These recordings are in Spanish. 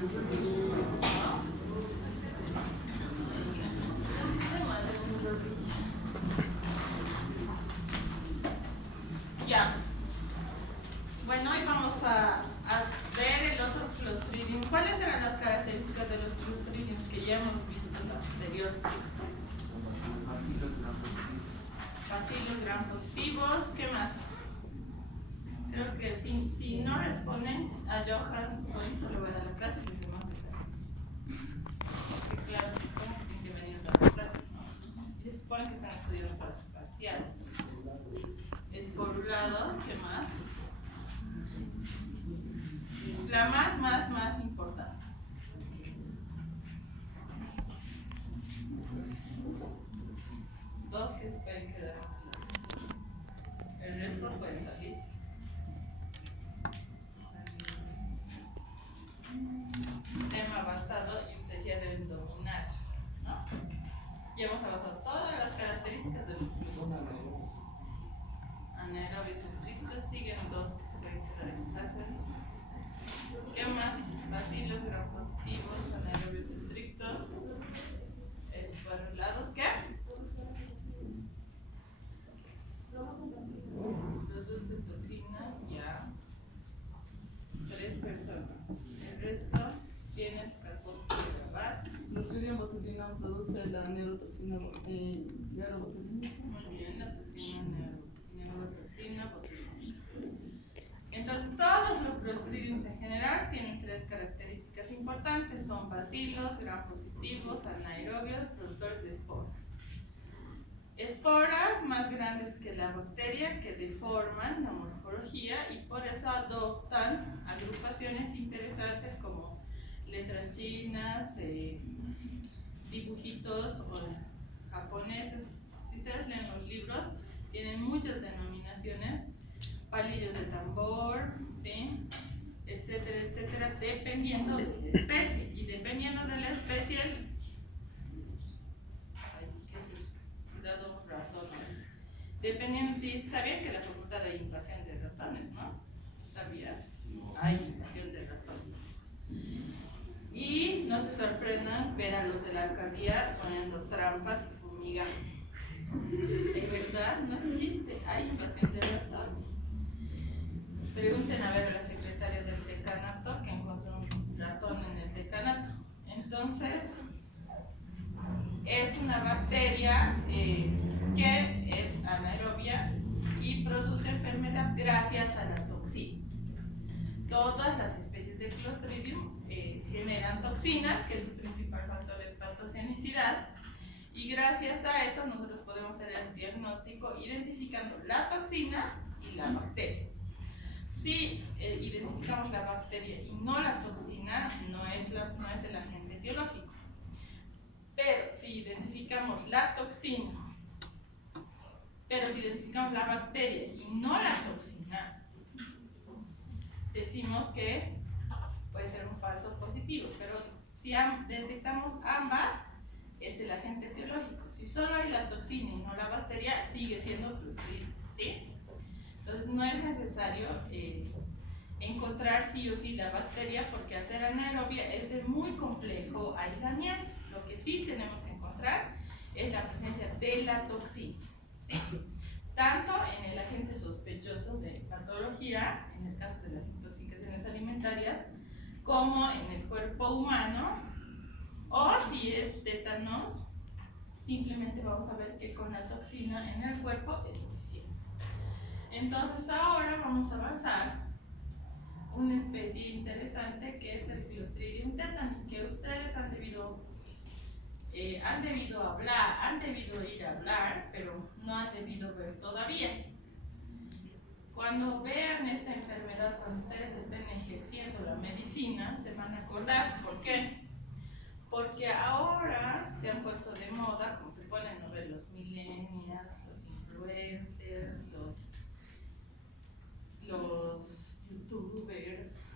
Ya. Bueno, hoy vamos a ver el otro Clostridium. ¿Cuáles eran las características de los Clostridium que ya hemos visto en la anterior clase? Bacilos gram positivos. ¿Qué más? Creo que si no responden a Johan, solito le voy a dar la clase y los demás porque claro, se supone que tienen que venir a las clases, ¿no? Y se supone que están estudiando parcial. Esporulados, ¿qué más? La más importante. Dos que se pueden quedar en clase. El resto puede salir. Tema avanzado y ustedes ya deben dominar, ¿no? Ya hemos avanzado todas las características de los clostridium. Anaerobios estrictos, siguen dos que se pueden quedar en clases. ¿Qué más? Bacilos gram positivos, anaerobios estrictos, esporulados, ¿qué? Producen toxinas, ya. 3 personas. El resto tienen carbono de grabar. Clostridium botulinum produce la neurotoxina neurobotulinica. Muy bien, la toxina neurotoxina botulinica. Entonces, todos los Clostridiums en general tienen 3 características importantes: son bacilos, gram positivos, anaerobios, productores de esporas. Esporas más grandes que la bacteria que deforman la morfología y por eso adoptan agrupaciones interesantes como letras chinas, dibujitos o japoneses. Si ustedes leen los libros, tienen muchas denominaciones, palillos de tambor, ¿sí? Etcétera, etcétera, dependiendo de la especie. Y dependiendo de la especie, ¿qué es eso? Cuidado, ratones. Dependiendo, ¿sabían que la facultad hay invasión de ratones, no? ¿Sabías? Hay invasión de ratones. Y no se sorprendan ver a los de la alcaldía poniendo trampas y fumigando. Es verdad, no es chiste, hay invasión de ratones. Pregunten a ver a la secretaria del decanato que encontró un ratón en el decanato. Entonces, es una bacteria que es anaerobia y produce enfermedad gracias a la toxina. Todas las especies de Clostridium generan toxinas, que es su principal factor de patogenicidad, y gracias a eso nosotros podemos hacer el diagnóstico identificando la toxina y la bacteria. Si identificamos la bacteria y no la toxina, no es el agente etiológico. Pero si identificamos la toxina, pero si identificamos la bacteria y no la toxina, decimos que puede ser un falso positivo. Pero si detectamos ambas, es el agente etiológico. Si solo hay la toxina y no la bacteria, sigue siendo Clostridium, ¿sí? Entonces no es necesario encontrar sí o sí la bacteria, porque hacer anaerobia es de muy complejo aislamiento. Lo que sí tenemos que encontrar es la presencia de la toxina, ¿sí? Tanto en el agente sospechoso de patología, en el caso de las intoxicaciones alimentarias, como en el cuerpo humano, o si es tétanos, simplemente vamos a ver que con la toxina en el cuerpo es suficiente. Entonces ahora vamos a avanzar una especie interesante que es el Clostridium tetani, que ustedes han debido ir a hablar, pero no han debido ver todavía. Cuando vean esta enfermedad, cuando ustedes estén ejerciendo la medicina, se van a acordar. ¿Por qué? Porque ahora se han puesto de moda, como se ponen a ver los millennials, los influencers, los youtubers,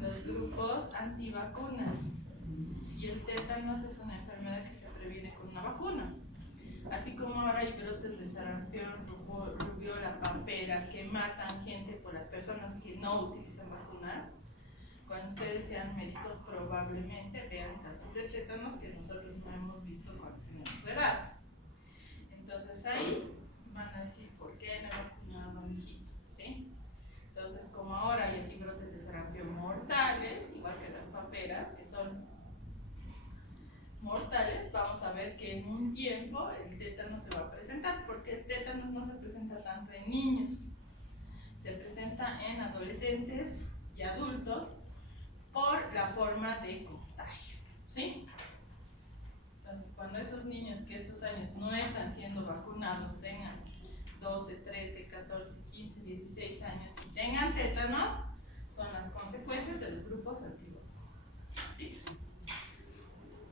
los grupos antivacunas. Y el tétanos es una enfermedad que se previene con una vacuna. Así como ahora hay brotes de sarampión, rubiola, pampera, que matan gente por las personas que no utilizan vacunas. cuando ustedes sean médicos probablemente vean casos de tétanos que nosotros no hemos visto cuando tenemos su edad. Entonces ahí van a decir, ¿por qué no he vacunado a mi hijito? ¿Sí? Entonces, como ahora hay así brotes de sarampión mortales, igual que las paperas, que son mortales, vamos a ver que en un tiempo el tétano se va a presentar, porque el tétano no se presenta tanto en niños, se presenta en adolescentes y adultos por la forma de contagio, ¿sí? Entonces, cuando esos niños que estos años no están siendo vacunados tengan 12, 13, 14, 15, 16 años y tengan tétanos, son las consecuencias de los grupos antivacunas, ¿sí?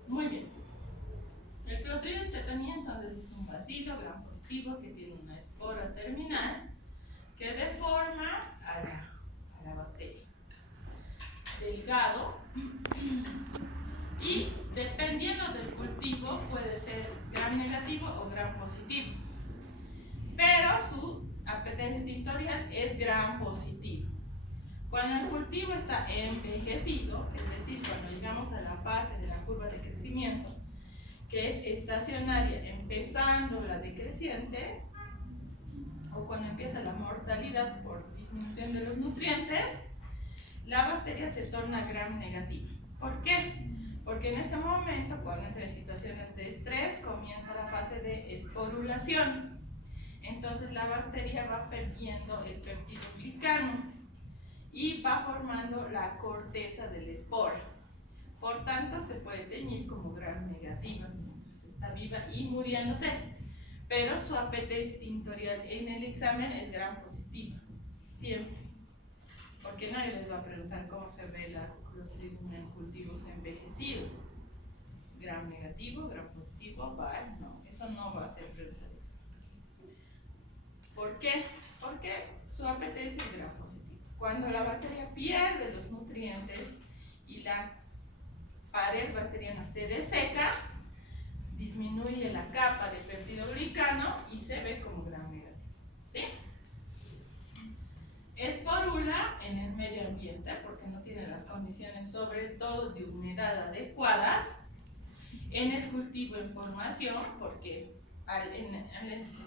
Muy bien. El Clostridium tetani entonces es un bacilo gram positivo que tiene una espora terminal que deforma a la bacteria. Delgado y dependiendo del cultivo puede ser gram negativo o gram positivo, pero su APT tintorial es gram positivo. Cuando el cultivo está envejecido, es decir, cuando llegamos a la fase de la curva de crecimiento, que es estacionaria, empezando la decreciente, o cuando empieza la mortalidad por disminución de los nutrientes, la bacteria se torna gram negativa. ¿Por qué? Porque en ese momento, cuando entra en situaciones de estrés, comienza la fase de esporulación. Entonces la bacteria va perdiendo el peptidoglicano y va formando la corteza del espora. Por tanto, se puede teñir como gram negativa mientras está viva y muriéndose. Pero su APT tintorial en el examen es gram positiva, siempre. Porque nadie les va a preguntar cómo se ve la Clostridium en cultivos envejecidos. Gram negativo, gram positivo, no, eso no va a ser pregunta de examen. ¿Por qué? Porque su APT es gram positivo. Cuando la bacteria pierde los nutrientes y la pared bacteriana se deseca, disminuye la capa de peptidoglicano y se ve como gram negativo, ¿sí? Esporula en el medio ambiente porque no tiene las condiciones, sobre todo de humedad adecuadas. En el cultivo en formación, porque al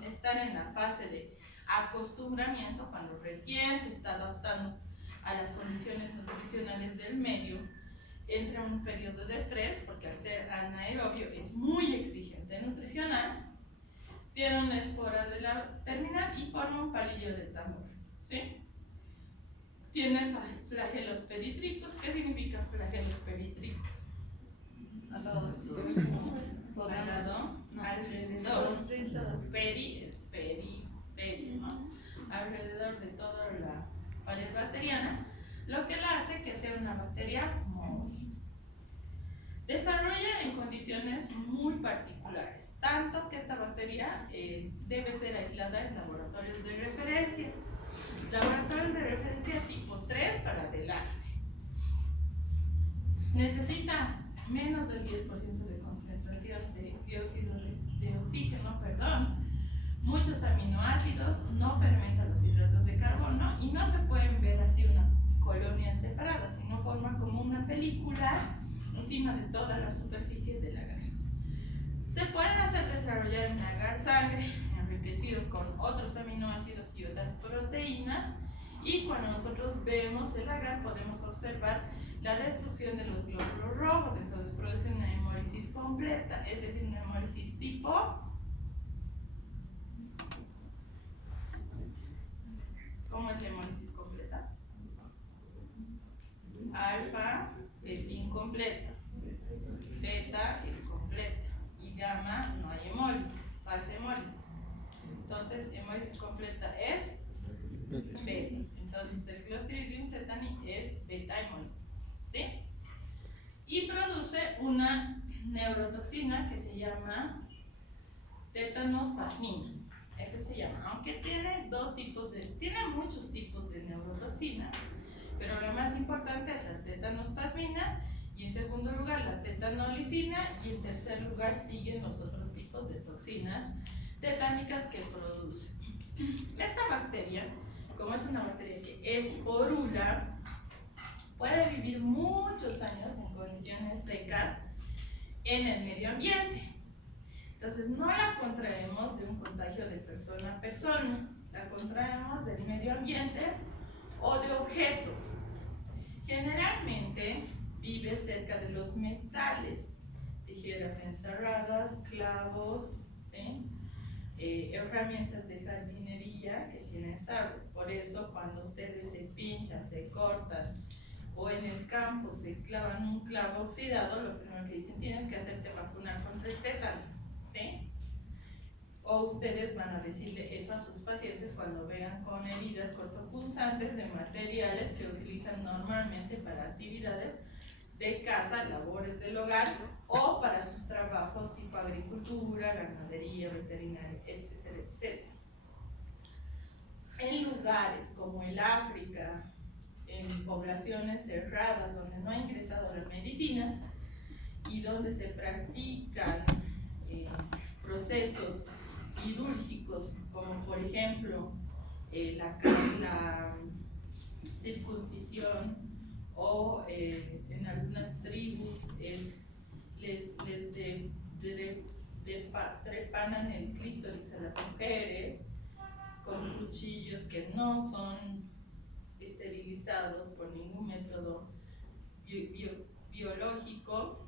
estar en la fase de acostumbramiento, cuando recién se está adaptando a las condiciones nutricionales del medio, entra un periodo de estrés, porque al ser anaerobio es muy exigente nutricional, tiene una espora de la terminal y forma un palillo de tambor, ¿sí? Tiene flagelos peritricos. ¿Qué significa flagelos peritricos? Al lado de su. Al lado, alrededor. Peri es peri, ¿no? Alrededor de toda la pared bacteriana, lo que la hace que sea una bacteria móvil. Desarrolla en condiciones muy particulares, tanto que esta bacteria debe ser aislada en laboratorios de referencia. Laboratorios de referencia tipo 3 para adelante. Necesita menos del 10% de concentración de dióxido de oxígeno, muchos aminoácidos, no fermenta los hidratos de carbono y no se pueden ver así unas colonias separadas, sino forma como una película encima de toda la superficie del agar. Se puede hacer desarrollar un agar sangre enriquecido con otros aminoácidos y otras proteínas, y cuando nosotros vemos el agar podemos observar la destrucción de los glóbulos rojos. Entonces produce una hemólisis completa, es decir, una hemólisis tipo, ¿cómo es la hemólisis completa? Alfa es incompleta, beta es completa y gamma no hay hemólisis, falsa hemólisis. Entonces, hemólisis completa es beta. Entonces, el Clostridium tetani es beta hemolítico, ¿sí? Y produce una neurotoxina que se llama tétanos-plasmina. Ese se llama, aunque tiene tiene muchos tipos de neurotoxina, pero la más importante es la tétanos-plasmina, y en segundo lugar la tetanolicina, y en tercer lugar siguen los otros tipos de toxinas tetánicas que produce. Esta bacteria, como es una bacteria que esporula, puede vivir muchos años en condiciones secas en el medio ambiente. Entonces no la contraemos de un contagio de persona a persona, la contraemos del medio ambiente o de objetos. Generalmente vive cerca de los metales, tijeras encerradas, clavos, ¿sí? Herramientas de jardinería que tienen sarro. Por eso cuando ustedes se pinchan, se cortan o en el campo se clavan un clavo oxidado, lo primero que dicen, tienes que hacerte vacunar contra el tétanos, ¿sí? O ustedes van a decirle eso a sus pacientes cuando vean con heridas cortopunzantes de materiales que utilizan normalmente para actividades de casa, labores del hogar o para sus trabajos tipo agricultura, ganadería, veterinaria, etcétera, etcétera. En lugares como el África, en poblaciones cerradas donde no ha ingresado la medicina y donde se practican procesos quirúrgicos como por ejemplo la circuncisión o en algunas tribus les trepanan el clítoris a las mujeres con cuchillos que no son esterilizados por ningún método biológico.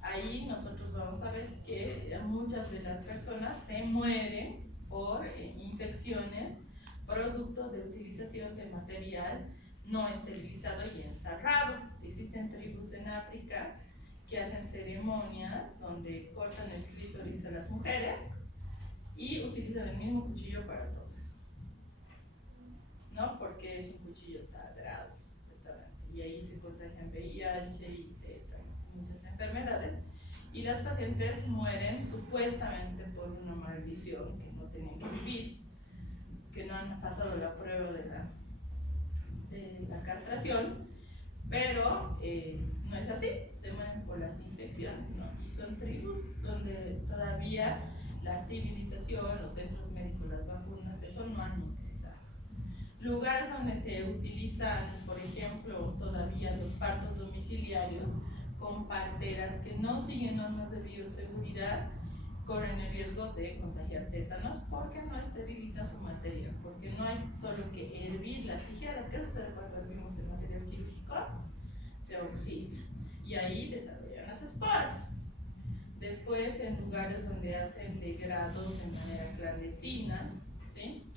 Ahí nosotros vamos a ver que muchas de las personas se mueren por infecciones producto de utilización de material no esterilizado y encerrado. Existen tribus en África que hacen ceremonias donde cortan el clítoris a las mujeres y utilizan el mismo cuchillo para todo eso, ¿no? Porque es un cuchillo sagrado, supuestamente, y ahí se contagian VIH y tétanos y muchas enfermedades, y las pacientes mueren supuestamente por una maldición que no tenían que vivir, que no han pasado la prueba de la castración, pero no es así, se mueren por las infecciones, ¿no? Y son tribus donde todavía la civilización, los centros médicos, las vacunas, eso no han ingresado. Lugares donde se utilizan, por ejemplo, todavía los partos domiciliarios con parteras que no siguen normas de bioseguridad, corren el riesgo de contagiar tétanos porque no esterilizan su material, porque no hay solo que hervir las tijeras. ¿Qué sucede cuando hervimos el material quirúrgico? Se oxida y ahí desarrollan las esporas. Después, en lugares donde hacen degrados de manera clandestina, ¿sí?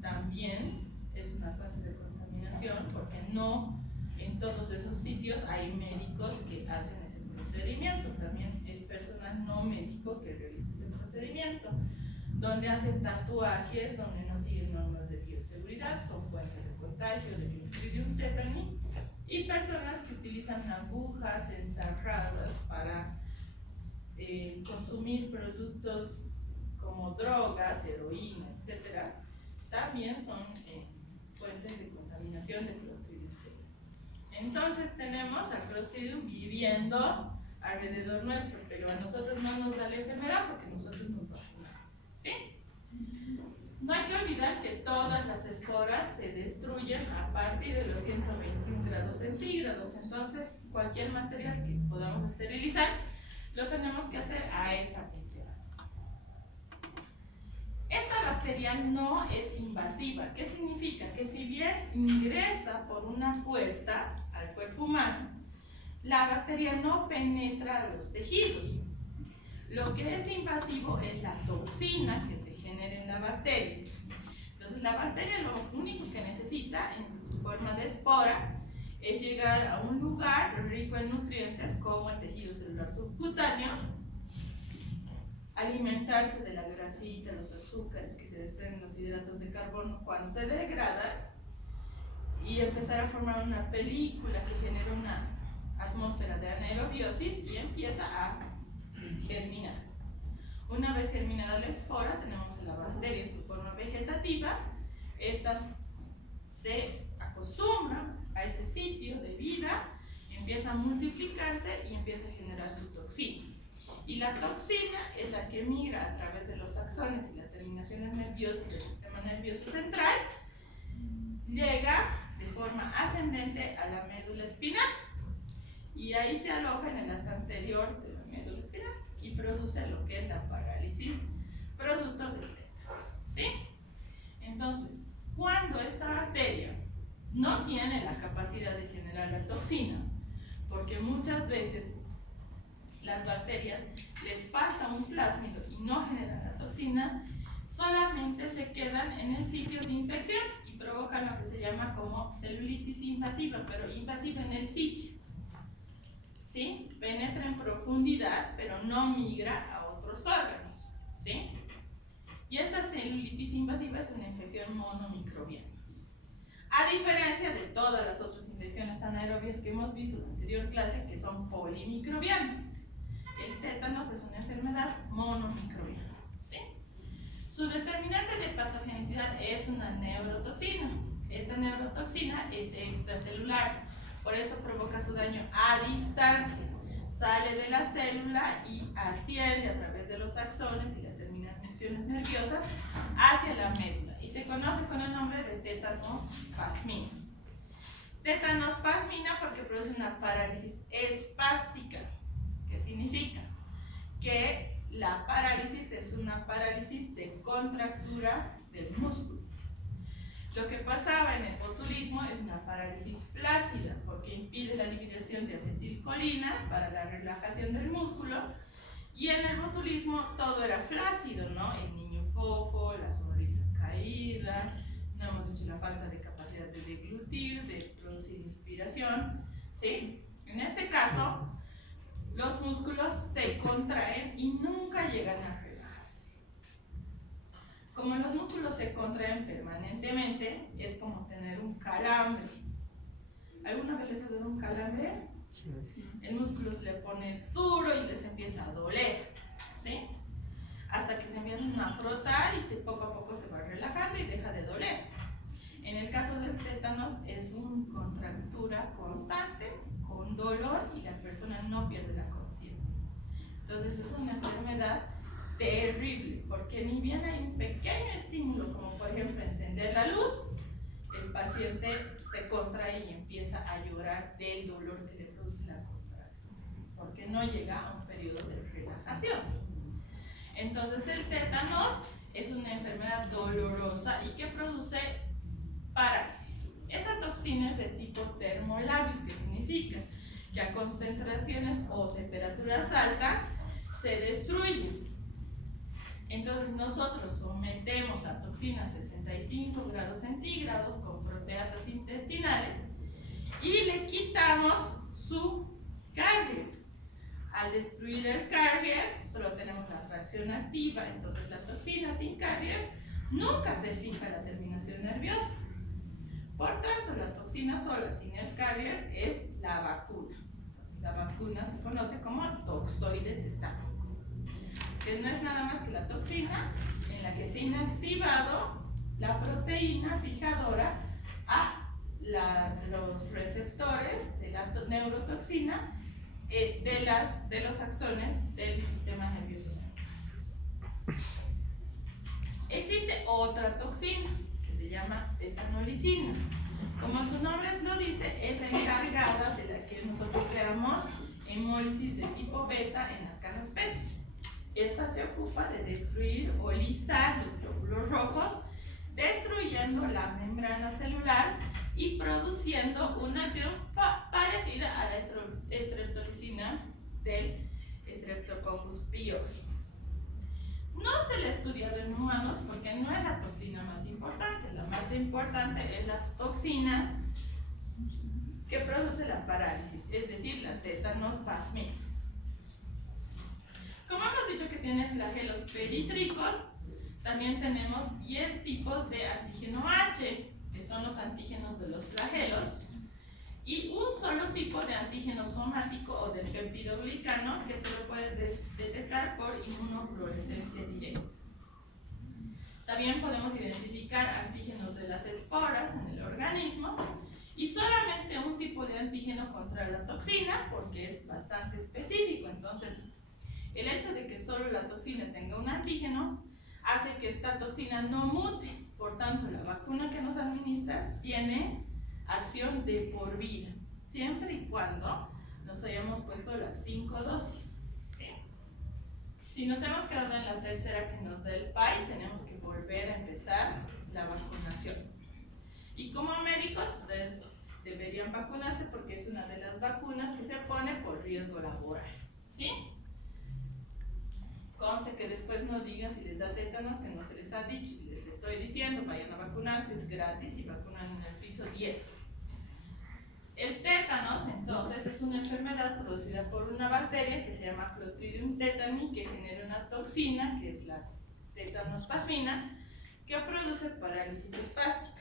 También es una fuente de contaminación porque no en todos esos sitios hay médicos que hacen ese procedimiento. También es personal no médico que realiza ese procedimiento. Donde hacen tatuajes, donde no siguen normas de bioseguridad, son fuentes de contagio de Clostridium tetani. Y personas que utilizan agujas encerradas para consumir productos como drogas, heroína, etc., también son fuentes de contaminación de Clostridium tetani. Entonces tenemos a Clostridium viviendo alrededor nuestro, pero a nosotros no nos da la enfermedad porque nosotros nos vacunamos, ¿sí? No hay que olvidar que todas las esporas se destruyen a partir de los 121 grados centígrados, entonces cualquier material que podamos esterilizar lo tenemos que hacer a esta temperatura. Esta bacteria no es invasiva. ¿Qué significa? Que si bien ingresa por una puerta al cuerpo humano, la bacteria no penetra a los tejidos. Lo que es invasivo es la toxina que se genera en la bacteria. Entonces la bacteria lo único que necesita en su forma de espora es llegar a un lugar rico en nutrientes como el tejido celular subcutáneo, alimentarse de la grasita, los azúcares que se desprenden, los hidratos de carbono cuando se degradan y empezar a formar una película que genera una atmósfera de anaerobiosis y empieza a germinar. Una vez germinada la espora, tenemos la bacteria en su forma vegetativa. Esta se acostumbra a ese sitio de vida, empieza a multiplicarse y empieza a generar su toxina. Y la toxina es la que migra a través de los axones y las terminaciones nerviosas del sistema nervioso central, llega de forma ascendente a la médula espinal y ahí se aloja en el asta anterior de la médula espinal y produce lo que es la parálisis producto del tétanos, ¿sí? Entonces, cuando esta bacteria no tiene la capacidad de generar la toxina, porque muchas veces las bacterias les falta un plásmido y no generan la toxina, solamente se quedan en el sitio de infección y provocan lo que se llama como celulitis invasiva, pero invasiva en el sitio, ¿sí? Penetra en profundidad, pero no migra a otros órganos, ¿sí? Y esta celulitis invasiva es una infección monomicrobiana. A diferencia de todas las otras infecciones anaerobias que hemos visto en la anterior clase, que son polimicrobianas. El tétanos es una enfermedad monomicrobiana, ¿sí? Su determinante de patogenicidad es una neurotoxina. Esta neurotoxina es extracelular, por eso provoca su daño a distancia. Sale de la célula y asciende a través de los axones y las terminaciones nerviosas hacia la médula y se conoce con el nombre de tétanos pasmina. Tétanos pasmina porque produce una parálisis espástica. ¿Qué significa? Que la parálisis es una parálisis de contractura del músculo. Lo que pasaba en el botulismo es una parálisis flácida porque impide la liberación de acetilcolina para la relajación del músculo y en el botulismo todo era flácido, ¿no? El niño fofo, la sonrisa caída, no hemos hecho la falta de capacidad de deglutir, de producir inspiración, ¿sí? En este caso, los músculos se contraen y nunca llegan a relajarse. Como los músculos se contraen permanentemente, es como tener un calambre. ¿Alguna vez les ha dado un calambre? El músculo se le pone duro y les empieza a doler, ¿sí? Hasta que se empiezan a frotar y poco a poco se va relajando y deja de doler. En el caso del tétanos es una contractura constante, con dolor y la persona no pierde la conciencia. Entonces es una enfermedad terrible, porque ni bien hay un pequeño estímulo, como por ejemplo encender la luz, el paciente se contrae y empieza a llorar del dolor que le produce la contractura, porque no llega a un periodo de relajación. Entonces el tétanos es una enfermedad dolorosa y que produce parálisis. Esa toxina es de tipo termolábil, que significa que a concentraciones o temperaturas altas se destruye. Entonces nosotros sometemos la toxina a 65 grados centígrados con proteasas intestinales y le quitamos su carrier. Al destruir el carrier, solo tenemos la reacción activa, entonces la toxina sin carrier nunca se fija a la terminación nerviosa. Por tanto, la toxina sola sin el carrier es la vacuna. Entonces, la vacuna se conoce como toxoide tetánico, que no es nada más que la toxina en la que se ha inactivado la proteína fijadora a los receptores de la neurotoxina de los axones del sistema nervioso central. Existe otra toxina que se llama tetanolicina. Como su nombre lo dice, es la encargada de la que nosotros veamos hemólisis de tipo beta en las cajas PET. Esta se ocupa de destruir o lisar los glóbulos rojos, destruyendo la membrana celular y produciendo una acción parecida a la streptolicina del Streptococcus pyogenes. No se le ha estudiado en humanos porque no es la toxina más importante. La más importante es la toxina que produce la parálisis, es decir, la tétanos pasmina. Como hemos dicho que tiene flagelos perítlicos, también tenemos 10 tipos de antígeno H, que son los antígenos de los flagelos, y un solo tipo de antígeno somático o del peptidoglicano que se lo puede detectar por inmunofluorescencia directa. También podemos identificar antígenos de las esporas en el organismo y solamente un tipo de antígeno contra la toxina porque es bastante específico. Entonces, el hecho de que solo la toxina tenga un antígeno hace que esta toxina no mute. Por tanto, la vacuna que nos administra tiene acción de por vida, siempre y cuando nos hayamos puesto las 5 dosis. ¿Sí? Si nos hemos quedado en la tercera que nos da el PAI, tenemos que volver a empezar la vacunación. Y como médicos, ustedes deberían vacunarse porque es una de las vacunas que se pone por riesgo laboral. ¿Sí? Conste que después nos digan si les da tétanos, que no se les ha dicho. Les estoy diciendo, vayan a vacunarse, es gratis y vacunan en el piso 10. El tétanos, entonces, es una enfermedad producida por una bacteria que se llama Clostridium tetani, que genera una toxina, que es la tétanos pasmina, que produce parálisis espástica,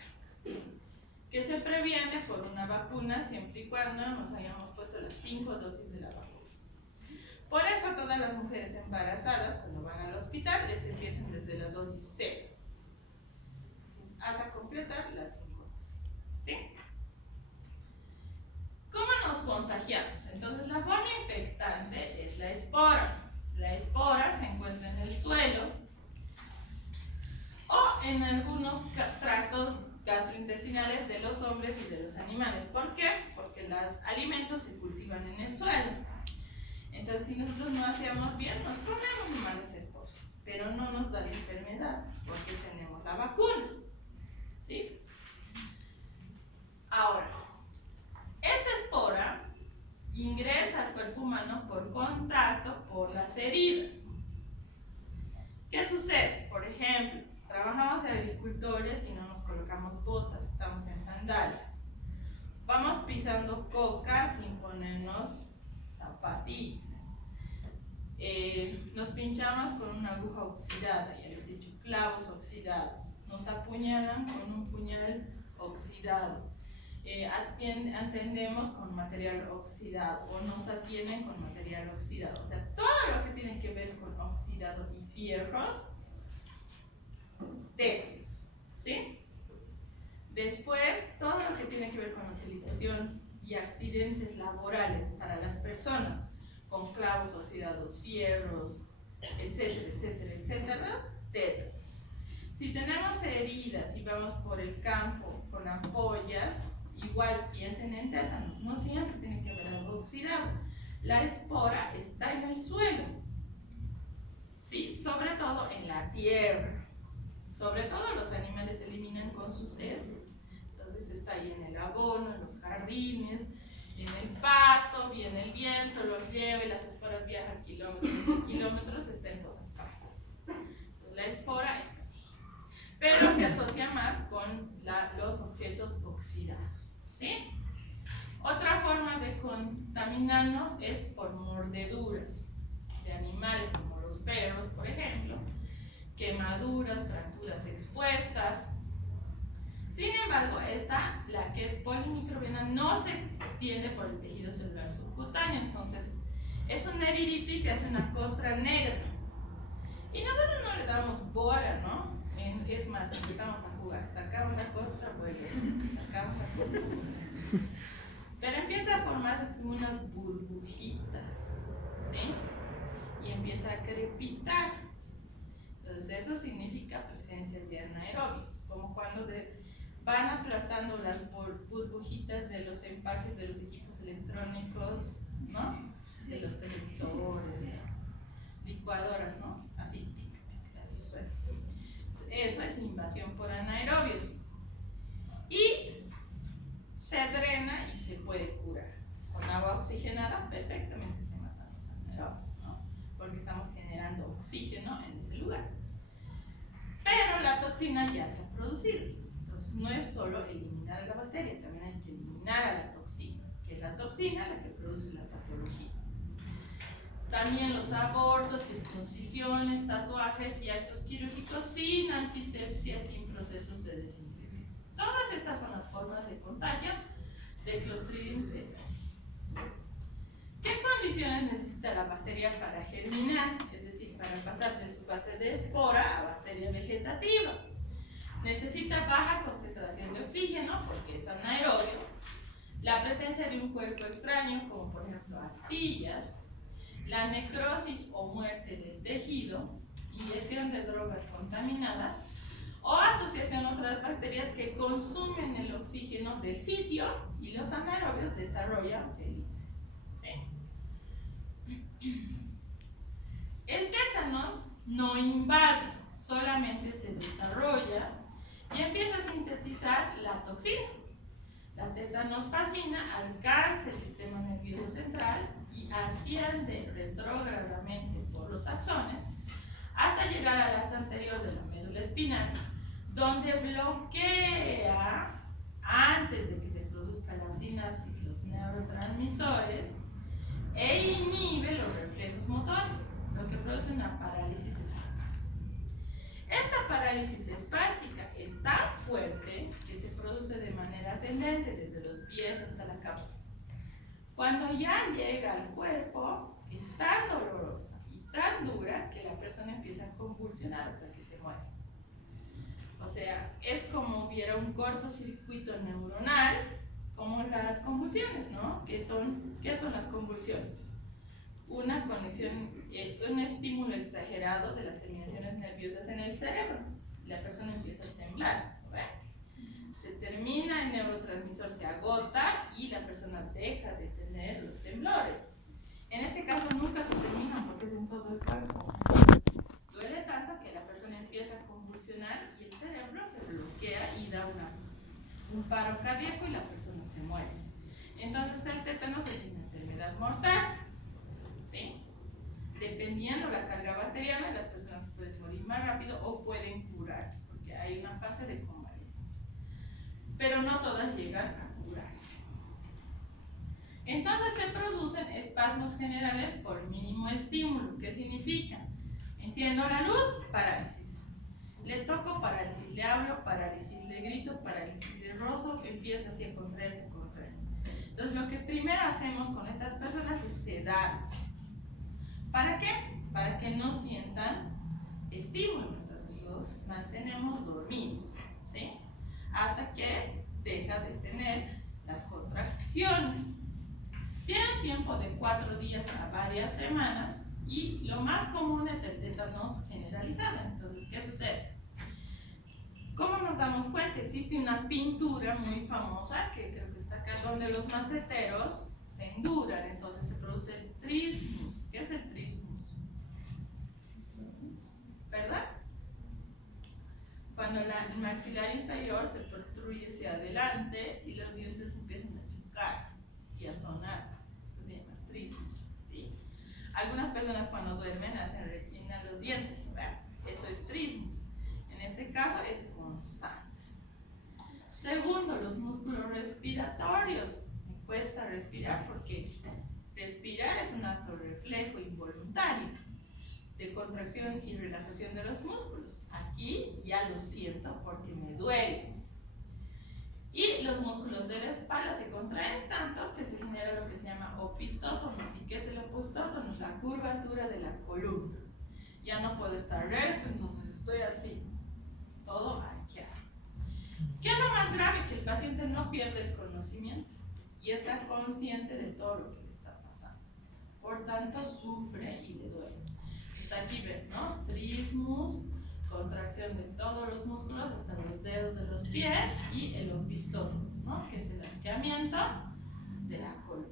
que se previene por una vacuna siempre y cuando nos hayamos puesto las 5 dosis de la vacuna. Por eso todas las mujeres embarazadas, cuando van al hospital, les empiezan desde la dosis 0. Entonces, hasta completar las 5 dosis. ¿Sí? ¿Cómo nos contagiamos? Entonces, la forma infectante es la espora. La espora se encuentra en el suelo o en algunos tractos gastrointestinales de los hombres y de los animales. ¿Por qué? Porque los alimentos se cultivan en el suelo. Entonces, si nosotros no hacíamos bien, nos comemos malas esporas, pero no nos da la enfermedad porque tenemos la vacuna. ¿Sí? Ahora, esta espora ingresa al cuerpo humano por contacto por las heridas. ¿Qué sucede? Por ejemplo, trabajamos de agricultores y no nos colocamos botas, estamos en sandalias. Vamos pisando coca sin ponernos zapatillas. Nos pinchamos con una aguja oxidada, ya les he dicho, clavos oxidados. Nos apuñalan con un puñal oxidado. Atendemos con material oxidado o nos atienden con material oxidado. O sea, todo lo que tiene que ver con oxidado y fierros, tétanos. ¿Sí? Después, todo lo que tiene que ver con utilización y accidentes laborales para las personas, con clavos oxidados, fierros, etcétera, etcétera, etcétera, tétanos. Si tenemos heridas y vamos por el campo con ampollas, igual piensen en tétanos, no siempre tiene que haber algo oxidado. La espora está en el suelo, ¿sí? Sobre todo en la tierra. Sobre todo los animales se eliminan con sus heces. Entonces está ahí en el abono, en los jardines, en el pasto, viene el viento, los lleva y las esporas viajan kilómetros y kilómetros, está en todas partes. Entonces, la espora está ahí. Pero se asocia más con los objetos oxidados. ¿Sí? Otra forma de contaminarnos es por mordeduras de animales como los perros, por ejemplo, quemaduras, fracturas expuestas. Sin embargo, esta, la que es polimicrobiana, no se extiende por el tejido celular subcutáneo, entonces es una heridita y se hace una costra negra. Y nosotros no le damos bola, ¿no? Es más, empezamos a jugar, sacamos la costra, vuelve, sacamos la costra. Pero empieza a formarse unas burbujitas, ¿sí? Y empieza a crepitar. Entonces eso significa presencia de anaerobios, como cuando van aplastando las burbujitas de los empaques de los equipos electrónicos, ¿no? De los televisores, de las licuadoras, ¿no? Así, tic, tic, así suena. Eso es invasión por anaerobios. Y se drena y se puede curar. Con agua oxigenada perfectamente se matan los anaerobios, ¿no? Porque estamos generando oxígeno en ese lugar. Pero la toxina ya se ha producido. Entonces no es solo eliminar a la bacteria, también hay que eliminar a la toxina, que es la toxina la que produce la patología. También los abortos, circuncisiones, tatuajes y actos quirúrgicos sin antisepsia, sin procesos de desinfección. Todas estas son las formas de contagio de Clostridium tetani. ¿Qué condiciones necesita la bacteria para germinar? Es decir, para pasar de su fase de espora a bacteria vegetativa. Necesita baja concentración de oxígeno, porque es anaerobio, la presencia de un cuerpo extraño, como por ejemplo astillas, la necrosis o muerte del tejido, inyección de drogas contaminadas, o asociación a otras bacterias que consumen el oxígeno del sitio y los anaerobios desarrollan felices. ¿Sí? El tétanos no invade, solamente se desarrolla y empieza a sintetizar la toxina. La tetanospasmina alcanza el sistema nervioso central y asciende retrógradamente por los axones hasta llegar al asta anterior de la médula espinal, donde bloquea, antes de que se produzca la sinapsis, los neurotransmisores e inhibe los reflejos motores, lo que produce una parálisis espástica. Esta parálisis espástica es tan fuerte que se produce de manera ascendente desde los pies hasta la cabeza. Cuando ya llega al cuerpo, es tan dolorosa y tan dura que la persona empieza a convulsionar hasta que se muere. O sea, es como hubiera un cortocircuito neuronal, como las convulsiones, ¿no? ¿Qué son las convulsiones? Una conexión, un estímulo exagerado de las terminaciones nerviosas en el cerebro. La persona empieza a temblar, ¿verdad? Se termina, el neurotransmisor se agota y la persona deja de tener los temblores. En este caso nunca se termina porque es en todo el cuerpo. Duele tanto que la persona empieza a convulsionar y el cerebro se bloquea y da un paro cardíaco y la persona se muere. Entonces el tétanos es una enfermedad mortal, ¿sí? Dependiendo la carga bacteriana, las personas pueden morir más rápido o pueden curarse, porque hay una fase de convalecencia. Pero no todas llegan a curarse. Entonces se producen espasmos generales por mínimo estímulo. ¿Qué significa? Enciendo la luz, parálisis. Le toco, parálisis. Le hablo, parálisis. Le grito, parálisis. Le rozo, empieza así a contraerse, a contraerse. Entonces lo que primero hacemos con estas personas es sedarlos. ¿Para qué? Para que no sientan estímulo. Entonces los mantenemos dormidos, ¿sí? Hasta que deja de tener las contracciones. Tienen tiempo de 4 días a varias semanas y lo más común es el tétanos generalizado. Entonces, ¿qué sucede? ¿Cómo nos damos cuenta? Existe una pintura muy famosa, que creo que está acá, donde los maceteros se enduran, entonces se produce el trismus. ¿Qué es el trismus? ¿Verdad? Cuando el maxilar inferior se protruye hacia adelante y los dientes empiezan a chocar y a sonar. Eso se llama trismus, ¿sí? Algunas personas cuando duermen hacen rechinar los dientes, ¿verdad? Eso es trismus. En este caso es constante. Segundo, los músculos respiratorios. Me cuesta respirar porque respirar es un acto reflejo involuntario de contracción y relajación de los músculos. Aquí ya lo siento porque me duele. Y los músculos de la espalda se contraen tantos que se genera lo que se llama opistótonos. ¿Y qué es el opistótonos? La curvatura de la columna. Ya no puedo estar recto, entonces estoy así, todo arqueado. ¿Qué es lo más grave? Que el paciente no pierde el conocimiento y está consciente de todo lo que le está pasando. Por tanto, sufre y le duele. Entonces aquí ven, ¿no? Trismus, contracción de todos los músculos hasta los dedos de los pies y el opistótono, ¿no? Que es el arqueamiento de la columna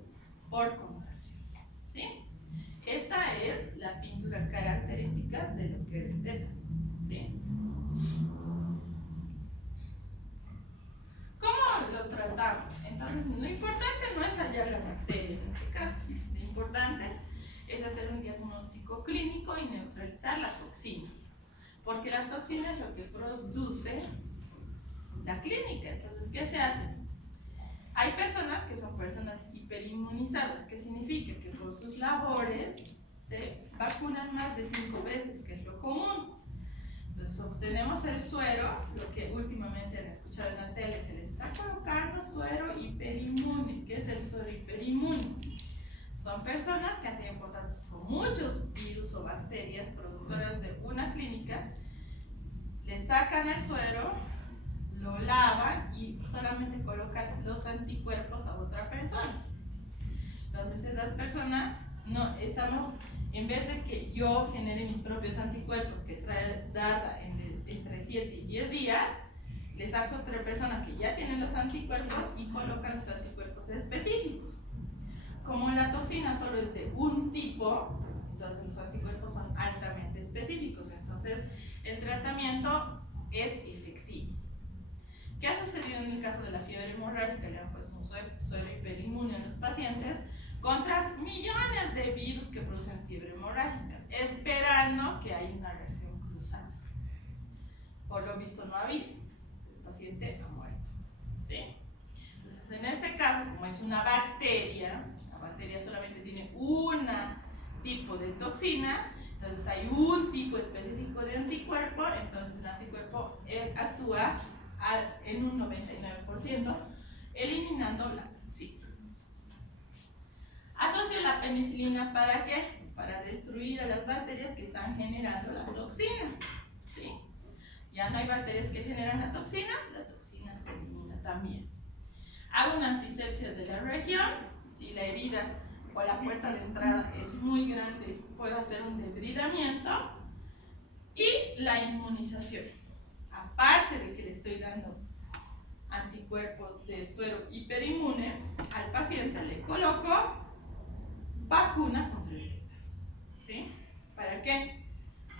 por contracción, ¿sí? Esta es la pintura característica de lo que es el tétanos, ¿sí? ¿Cómo lo tratamos? Entonces, lo importante no es hallar la bacteria en este caso, lo importante es hacer un diagnóstico clínico y neutralizar la toxina, porque la toxina es lo que produce la clínica. Entonces, ¿qué se hace? Hay personas que son personas hiperinmunizadas, que significa que por sus labores se vacunan más de 5 veces, que es lo común. Entonces obtenemos el suero, lo que últimamente han escuchado en la tele, se le está colocando suero hiperinmune. ¿Qué es el suero hiperinmune? Son personas que han tenido contacto con muchos virus o bacterias productoras de una clínica, le sacan el suero, lo lavan y solamente colocan los anticuerpos a otra persona. Entonces esas personas no estamos, en vez de que yo genere mis propios anticuerpos que tarda entre 7 y 10 días, le saco a otra persona que ya tiene los anticuerpos y coloca los anticuerpos específicos. Como la toxina solo es de un tipo, entonces los anticuerpos son altamente específicos, entonces el tratamiento es efectivo. ¿Qué ha sucedido en el caso de la fiebre hemorrágica? Le han puesto un suero hiperinmune a los pacientes contra millones de virus que producen fiebre hemorrágica, esperando que haya una reacción cruzada. Por lo visto no ha habido. El paciente ha muerto. ¿Sí? Entonces, en este caso, como es una bacteria, la bacteria solamente tiene un tipo de toxina, entonces hay un tipo específico de anticuerpo, entonces el anticuerpo actúa en un 99%, eliminando la toxina. Asocio la penicilina ¿para qué? Para destruir a las bacterias que están generando la toxina. ¿Sí? Ya no hay bacterias que generan la toxina se elimina también. Hago una antisepsia de la región. Si la herida o la puerta de entrada es muy grande, puedo hacer un debridamiento. Y la inmunización. Aparte de que le estoy dando anticuerpos de suero hiperinmune, al paciente le coloco vacuna contra el tétanos. ¿Sí? ¿Para qué?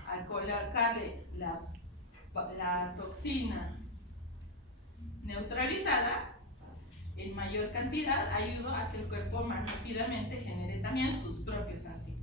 Al colocarle la toxina neutralizada en mayor cantidad, ayuda a que el cuerpo más rápidamente genere también sus propios anticuerpos.